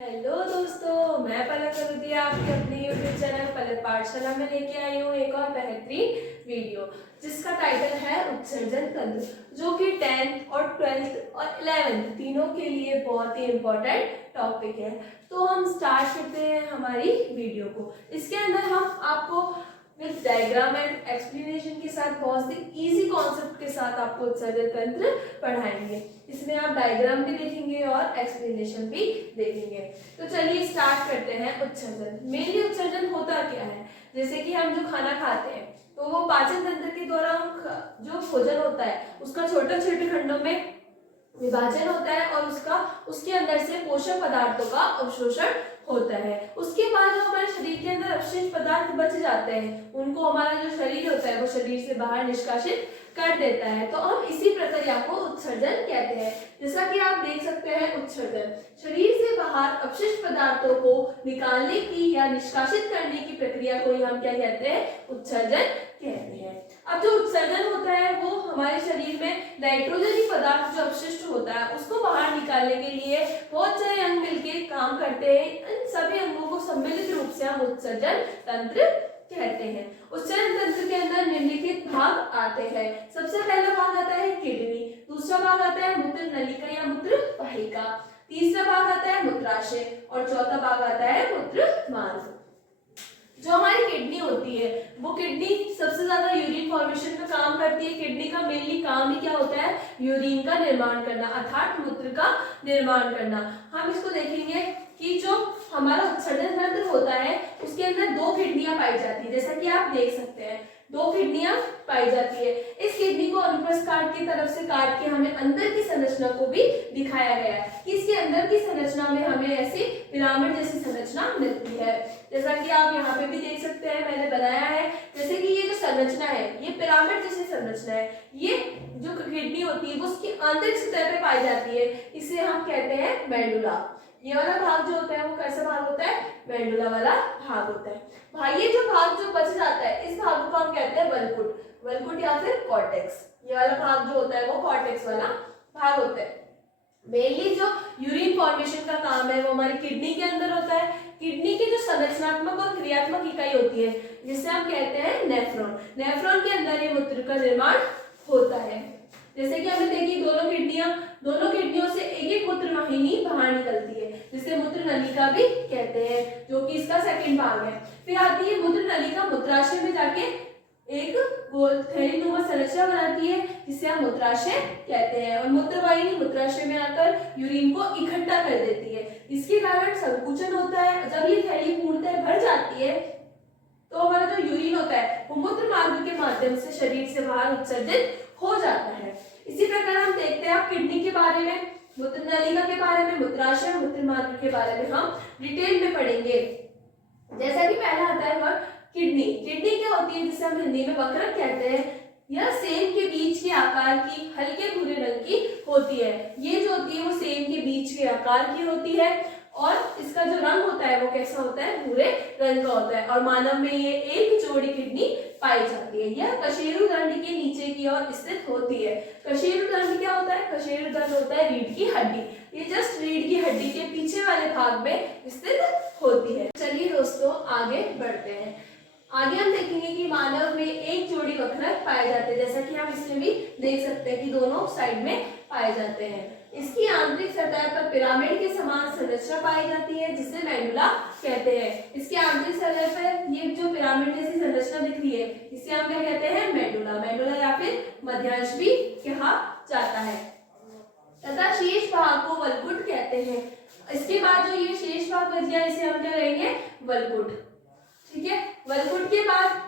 Hello दोस्तों, मैं पलक करुदिया आपके अपने यूट्यूब चैनल पलक पाठशाला में लेके आई हूँ एक और बेहतरीन वीडियो जिसका टाइटल है उत्सर्जन तंत्र, जो कि 10th और 12th और 11th तीनों के लिए बहुत ही इम्पोर्टेंट टॉपिक है। तो हम स्टार्ट करते हैं हमारी वीडियो को। इसके अंदर हम आपको विद डायग्राम एंड एक्सप्लेनेशन के साथ बहुत ही इजी कॉन्सेप्ट के साथ आपको उत्सर्जन तंत्र पढ़ाएंगे। इसमें आप डायग्राम भी देखेंगे और एक्सप्लेनेशन भी देखेंगे। तो चलिए स्टार्ट करते हैं। उत्सर्जन मेनली उत्सर्जन होता क्या है? जैसे कि हम जो खाना खाते हैं तो वो पाचन तंत्र के द्वारा जो भोजन होता है उसका छोटे छोटे खंडों में विभाजन होता है और उसके अंदर से पोषक पदार्थों का अवशोषण होता है। उसके बाद जो हमारे शरीर के अंदर अवशिष्ट पदार्थ बच जाते हैं उनको हमारा जो शरीर होता है वो शरीर से बाहर निष्कासित कर देता है। तो हम इसी प्रक्रिया को उत्सर्जन कहते हैं। जैसा कि आप देख सकते हैं, उत्सर्जन शरीर से बाहर अपशिष्ट पदार्थों को निकालने की या निष्कासित करने की प्रक्रिया को हम क्या कहते हैं? उत्सर्जन कहते हैं। अब जो उत्सर्जन होता है वो हमारे शरीर में नाइट्रोजनी पदार्थ जो अपशिष्ट होता है उसको बाहर निकालने के लिए बहुत सारे अंग मिलकर काम करते हैं। इन सभी अंगों को सम्मिलित रूप से हम उत्सर्जन तंत्र कहते हैं। उत्सर्जन तंत्र के अंदर निम्नलिखित भाग आते हैं। सबसे पहला भाग आता है किडनी, दूसरा भाग आता है मूत्र नलिका या मूत्र वाहिका, तीसरा भाग आता है मूत्राशय और चौथा भाग आता है मूत्र मार्ग। जो हमारी किडनी होती है वो किडनी सबसे ज्यादा यूरिन फॉर्मेशन का काम करती है। किडनी का मेनली काम ही क्या होता है? यूरिन का निर्माण करना, अर्थात मूत्र का निर्माण करना। हम इसको देखेंगे कि जो हमारा उत्सर्जन तंत्र होता है उसके अंदर दो किडनियां पाई जाती है। जैसा कि आप देख सकते हैं, दो किडनियां पाई जाती है। इस किडनी को अनुप्रस्थ काट की तरफ से काट के हमें अंदर की संरचना को भी दिखाया गया है कि इसके अंदर की संरचना में हमें ऐसी पिरामिड जैसी संरचना मिलती है। जैसा कि आप यहाँ पे भी देख सकते हैं, मैंने बनाया है। जैसे कि ये जो संरचना है ये पिरामिड जैसी संरचना है। ये जो किडनी होती है वो उसकी आंतरिक सतह पे पाई जाती है। इसे हम कहते हैं मेडुला। ये वाला भाग जो होता है वो कैसा भाग होता है? मेडुला वाला भाग होता है। भाई ये जो भाग जो बच जाता है इस भाग को हम कहते हैं वल्कुट, वल्कुट या फिर कॉर्टेक्स। ये वाला भाग जो होता है वो कॉर्टेक्स वाला भाग होता है। मेनली जो यूरिन फॉर्मेशन का काम है वो हमारी किडनी के अंदर होता है। किडनी की जो संरचनात्मक और क्रियात्मक इकाई होती है जिसे हम कहते हैं नेफ्रॉन, नेफ्रॉन के अंदर ये मूत्र का निर्माण होता है। जैसे कि हमने देखी दोनों किडनियों से एक एक मूत्र वाहिनी बाहर निकलती है जिसे मूत्र नलिका भी कहते हैं, जो कि इसका सेकंड भाग है। फिर आती है मूत्र नलिका, मूत्राशय में जाके एक गोल थैलीनुमा संरचना बनाती है जिसे हम मूत्राशय कहते हैं और मूत्रवाहिनी मूत्राशय में आकर यूरिन को इकट्ठा कर देती है। इसके कारण संकुचन होता है। जब ये थैली पूर्णतः भर जाती है तो हमारा जो यूरिन होता है वो मूत्र मार्ग के माध्यम से शरीर से बाहर उत्सर्जित हो जाता है। इसी प्रकार हम देखते हैं आप किडनी के बारे में, मूत्र नलिका के बारे में, मूत्राशय, मूत्र मार्ग के बारे में हम डिटेल में पढ़ेंगे। जैसा कि पहला आता है वह किडनी। किडनी क्या होती है जिसे हम हिंदी में वक्रक कहते हैं। यह सेब के बीज के आकार की हल्के भूरे रंग की होती है। ये जो होती है वो सेब के बीज के आकार की होती है और इसका जो रंग होता है वो कैसा होता है? भूरे रंग का होता है और मानव में ये एक जोड़ी किडनी पाई जाती है। यह कशेरुदंड के नीचे की ओर स्थित होती है। कशेरुदंड क्या होता है? कशेरुदंड होता है रीढ़ की हड्डी। ये जस्ट रीढ़ की हड्डी के पीछे वाले भाग में स्थित होती है। चलिए दोस्तों आगे बढ़ते हैं। आगे हम देखेंगे कि मानव में एक जोड़ी वक्रक पाए जाते हैं। जैसा कि आप इसमें भी देख सकते हैं कि दोनों साइड में पाए जाते हैं। इसकी आंतरिक सतह पर पिरामिड के समान संरचना पाई जाती है जिसे मेडुला कहते हैं। इसकी आंतरिक सतह पर ये जो पिरामिड जैसी संरचना दिख रही है इसे हम क्या कहते हैं? मेडुला। मेडुला या फिर मध्यांश भी कहा जाता है तथा शेष भाग को वल्कुट कहते हैं। इसके बाद जो ये शेष भाग बच गया इसे हम क्या कहेंगे? वल्कुट। ठीक है, वल्कुट के बाद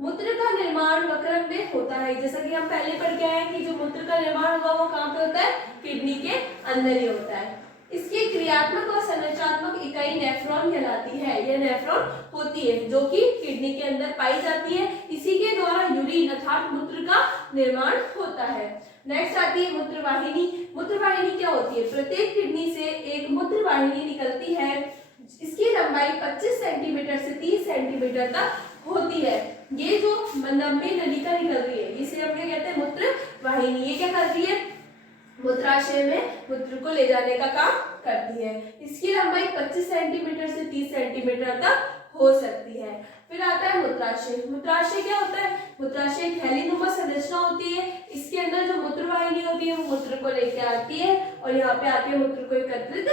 मूत्र का निर्माण वक्रक में होता है। जैसा कि हम पहले पढ़ के आए कि जो मूत्र का निर्माण होगा वो कहाँ पे होता है? किडनी के अंदर ही होता है। इसकी क्रियात्मक और संरचनात्मक इकाई नेफ्रॉन कहलाती है। यह नेफ्रॉन होती है जो कि किडनी के अंदर पाई जाती है। इसी के द्वारा यूरिन अर्थात मूत्र का निर्माण होता है। नेक्स्ट आती है मूत्रवाहिनी। मूत्रवाहिनी क्या होती है? प्रत्येक किडनी से एक मूत्रवाहिनी निकलती है। इसकी लंबाई 25 सेंटीमीटर से 30 सेंटीमीटर तक होती है। ये जो लंबी नलिका निकल रही है इसे हम क्या कहते हैं? मूत्र वाहिनी। ये क्या कर रही है? मूत्राशय में मूत्र को ले जाने का काम करती है। इसकी लंबाई 25 सेंटीमीटर से 30 सेंटीमीटर तक हो सकती है। फिर आता है मूत्राशय। मूत्राशय क्या होता है? मूत्राशय एक थैलीनुमा संरचना होती है। इसके अंदर जो मूत्रवाहिनी होती है वो मूत्र को लेके आती है और यहाँ पे आके मूत्र को एकत्रित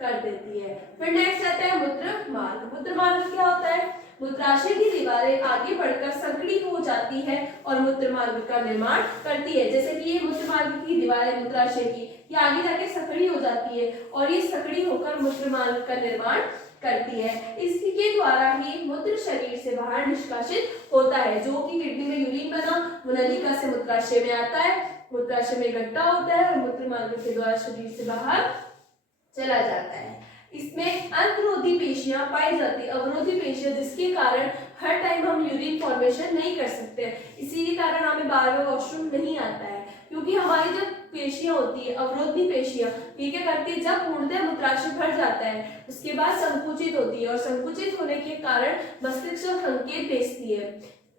कर देती है। फिर नेक्स्ट आता है मूत्र मार्ग। मूत्र मार्ग क्या होता है? मूत्राशय की दीवारें आगे बढ़कर संकड़ी हो जाती है और मूत्र मार्ग का निर्माण करती है। जैसे कि ये मूत्र मार्ग की दीवारें मूत्राशय की ये आगे जाके संकड़ी हो जाती है और ये संकड़ी होकर मूत्र मार्ग का निर्माण करती है। इसके द्वारा ही मूत्र शरीर से बाहर निष्कासित होता है। जो कि किडनी में यूरिन बना वो नलिका से मूत्राशय में आता है, मूत्राशय में इकट्ठा होता है और मूत्र मार्ग के द्वारा शरीर से बाहर चला जाता है। इसमें अवरोधी पेशियां पाई जाती है, अवरोधी पेशियां जिसके कारण हर टाइम हम यूरिन फॉर्मेशन नहीं कर सकते, इसी के कारण हमें बार बार वॉशरूम नहीं आता है, क्योंकि हमारी जो पेशियां होती है अवरोधी पेशियां ये क्या करती है, जब पूर्णतः मूत्राशय भर जाता है उसके बाद संकुचित होती है और संकुचित होने के कारण मस्तिष्क संकेत भेजती है।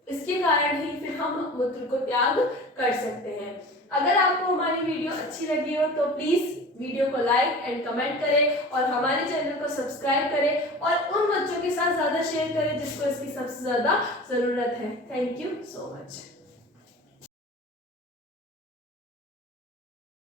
इसके कारण ही फिर हम मूत्र को त्याग कर सकते हैं। अगर आपको हमारी वीडियो अच्छी लगी हो तो प्लीज वीडियो को लाइक एंड कमेंट करें और हमारे चैनल को सब्सक्राइब करें और उन बच्चों के साथ ज्यादा शेयर करें जिसको इसकी सबसे ज्यादा जरूरत है। Thank you so much.